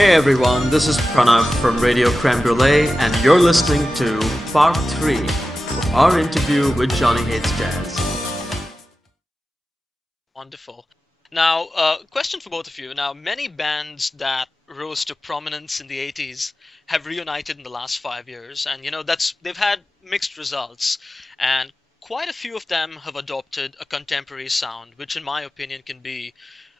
Hey everyone, this is Pranav from Radio Creme Brulee, and you're listening to Part 3 of our interview with Johnny Hates Jazz. Wonderful. Now, question for both of you. Now, many bands that rose to prominence in the 80s have reunited in the last 5 years, and they've had mixed results, and quite a few of them have adopted a contemporary sound, which in my opinion can be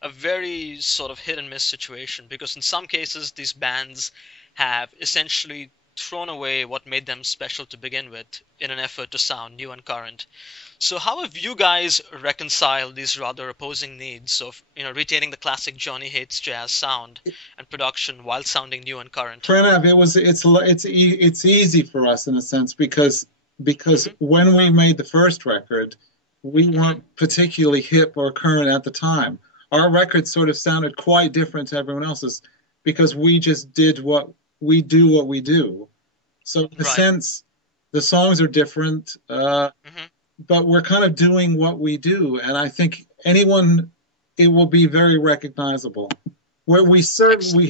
a very sort of hit and miss situation, because in some cases these bands have essentially thrown away what made them special to begin with in an effort to sound new and current. So how have you guys reconciled these rather opposing needs of retaining the classic Johnny Hates Jazz sound and production while sounding new and current? Pranav, it's easy for us in a sense because when we made the first record, we weren't particularly hip or current at the time. Our record sort of sounded quite different to everyone else's because we just did what we do. So in a sense, the songs are different, but we're kind of doing what we do. And I think it will be very recognizable. Where we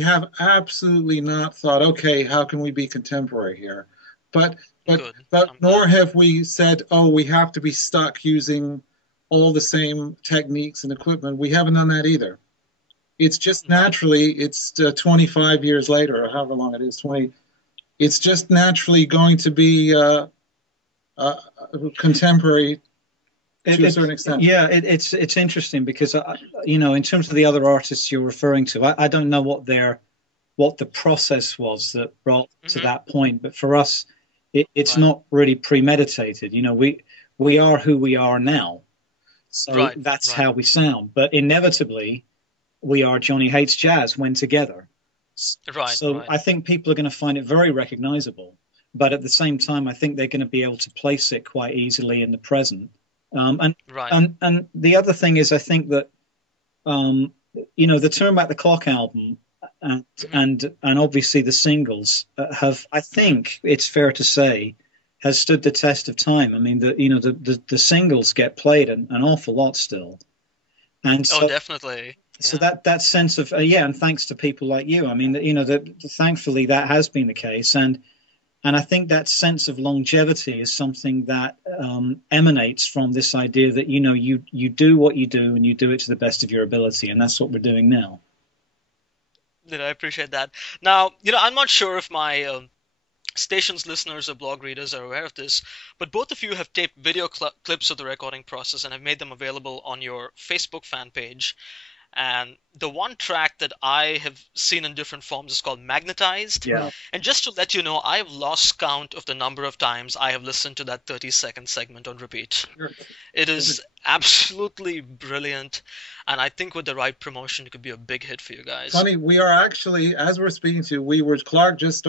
have absolutely not thought, okay, how can we be contemporary here? But nor have we said, oh, we have to be stuck using all the same techniques and equipment. We haven't done that either. It's just naturally, it's 25 years later, or however long it is, 20. It's just naturally going to be contemporary to a certain extent. Yeah, it's interesting because in terms of the other artists you're referring to, I don't know what the process was that brought to that point, but for us, it's not really premeditated. We are who we are now. So that's how we sound. But inevitably, we are Johnny Hates Jazz when together. I think people are going to find it very recognizable. But at the same time, I think they're going to be able to place it quite easily in the present. And the other thing is, I think that, the Turn Back the Clock album and obviously the singles have, I think it's fair to say, has stood the test of time. I mean, the singles get played an awful lot still, and so, definitely. Yeah. So that sense of and thanks to people like you, I mean, thankfully that has been the case, and I think that sense of longevity is something that emanates from this idea that you do what you do and you do it to the best of your ability, and that's what we're doing now. I appreciate that. Now, I'm not sure if my station's listeners or blog readers are aware of this, but both of you have taped video clips of the recording process and have made them available on your Facebook fan page. And the one track that I have seen in different forms is called Magnetized. Yeah. And just to let you know, I have lost count of the number of times I have listened to that 30-second segment on repeat. Sure. It is absolutely brilliant. And I think with the right promotion, it could be a big hit for you guys. Funny, we are actually, as we're speaking to, Clark just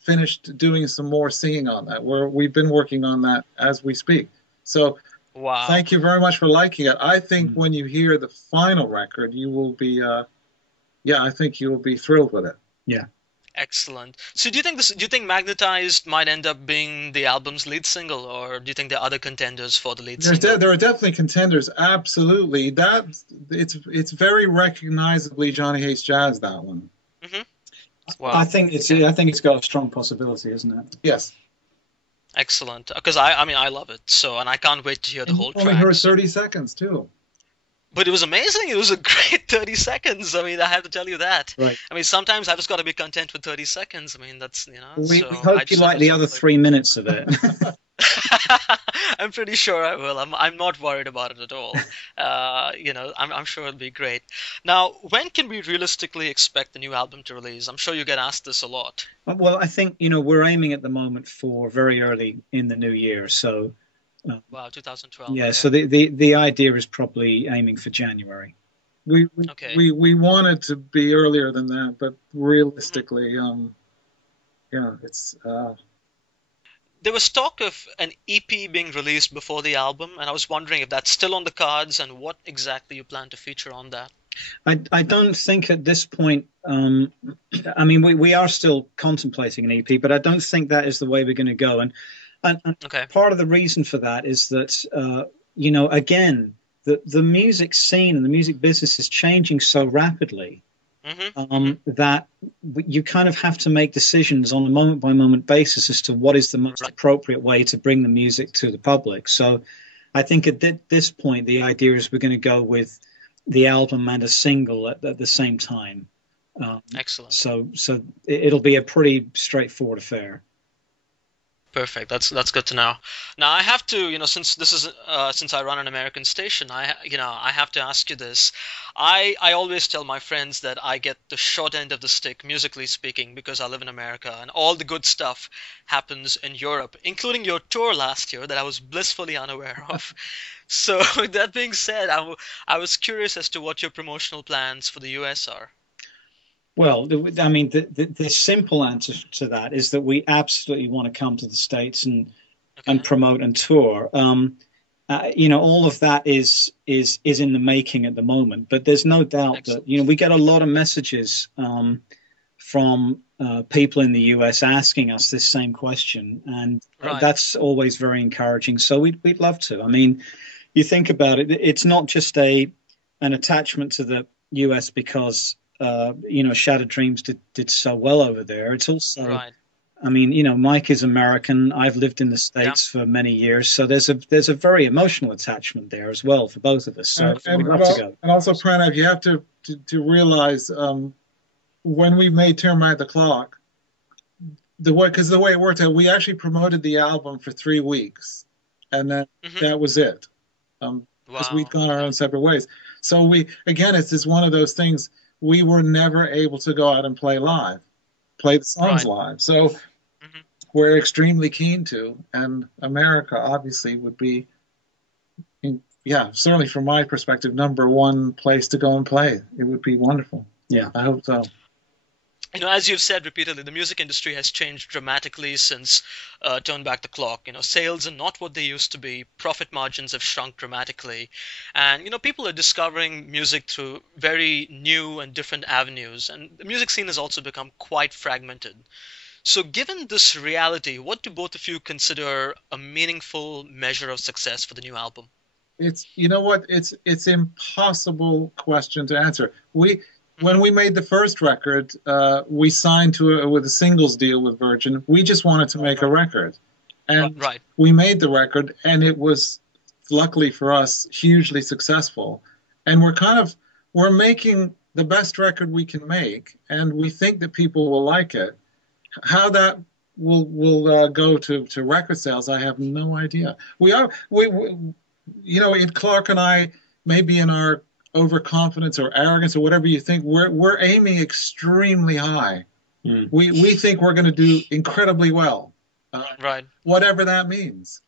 finished doing some more singing on that. We've been working on that as we speak. So thank you very much for liking it. I think when you hear the final record, you will be, I think you will be thrilled with it. Yeah. Excellent. So do you think Magnetized might end up being the album's lead single, or do you think there are other contenders for the lead single? There are definitely contenders, absolutely. It's very recognizably Johnny Hates Jazz, that one. Wow. I think it's got a strong possibility, isn't it? Yes. Excellent. Because I love it. So, and I can't wait to hear the whole track. Only heard 30 seconds too. But it was amazing. It was a great 30 seconds. I mean, I have to tell you that. Right. I mean, sometimes I just got to be content with 30 seconds. I mean, that's, We hope you like the other 3 minutes of it. I'm pretty sure I will. I'm not worried about it at all. I'm sure it'll be great. Now, when can we realistically expect the new album to release? I'm sure you get asked this a lot. Well, I think, we're aiming at the moment for very early in the new year. So, 2012. Yeah, okay. So the idea is probably aiming for January. We wanted to be earlier than that, but realistically, it's. There was talk of an EP being released before the album, and I was wondering if that's still on the cards and what exactly you plan to feature on that. I don't think at this point. I mean, we are still contemplating an EP, but I don't think that is the way we're going to go. And part of the reason for that is that again, the music scene and the music business is changing so rapidly that you kind of have to make decisions on a moment-by-moment basis as to what is the most appropriate way to bring the music to the public. So I think at this point, the idea is we're going to go with the album and a single at the same time. Excellent. So it'll be a pretty straightforward affair. Perfect. That's good to know. Now I have to, since this is since I run an American station, I have to ask you this. I always tell my friends that I get the short end of the stick, musically speaking, because I live in America, and all the good stuff happens in Europe, including your tour last year that I was blissfully unaware of. So that being said, I was curious as to what your promotional plans for the US are. Well, I mean, the simple answer to that is that we absolutely want to come to the States and promote and tour. All of that is in the making at the moment. But there's no doubt that we get a lot of messages from people in the US asking us this same question, and that's always very encouraging. So we'd love to. I mean, you think about it; it's not just an attachment to the US because Shattered Dreams did so well over there. It's also, I mean, Mike is American. I've lived in the States for many years, so there's a very emotional attachment there as well for both of us. So we'd love to go. And also, Pranav, you have to realize when we made Turn Back the Clock, the way it worked out, we actually promoted the album for 3 weeks, and then that was it. Because we'd gone our own separate ways. So it's just one of those things. We were never able to go out and play the songs live. So we're extremely keen to, and America obviously would be, certainly from my perspective, number one place to go and play. It would be wonderful. Yeah, I hope so. As you've said repeatedly, the music industry has changed dramatically since Turn Back the Clock. Sales are not what they used to be. Profit margins have shrunk dramatically. And, people are discovering music through very new and different avenues. And the music scene has also become quite fragmented. So given this reality, what do both of you consider a meaningful measure of success for the new album? It's impossible question to answer. When we made the first record, we signed with a singles deal with Virgin. We just wanted to make a record. And we made the record, and it was, luckily for us, hugely successful. And we're making the best record we can make, and we think that people will like it. How that will go to record sales, I have no idea. Clark and I, maybe in our overconfidence or arrogance or whatever you think, we're aiming extremely high. We think we're going to do incredibly well. Whatever that means.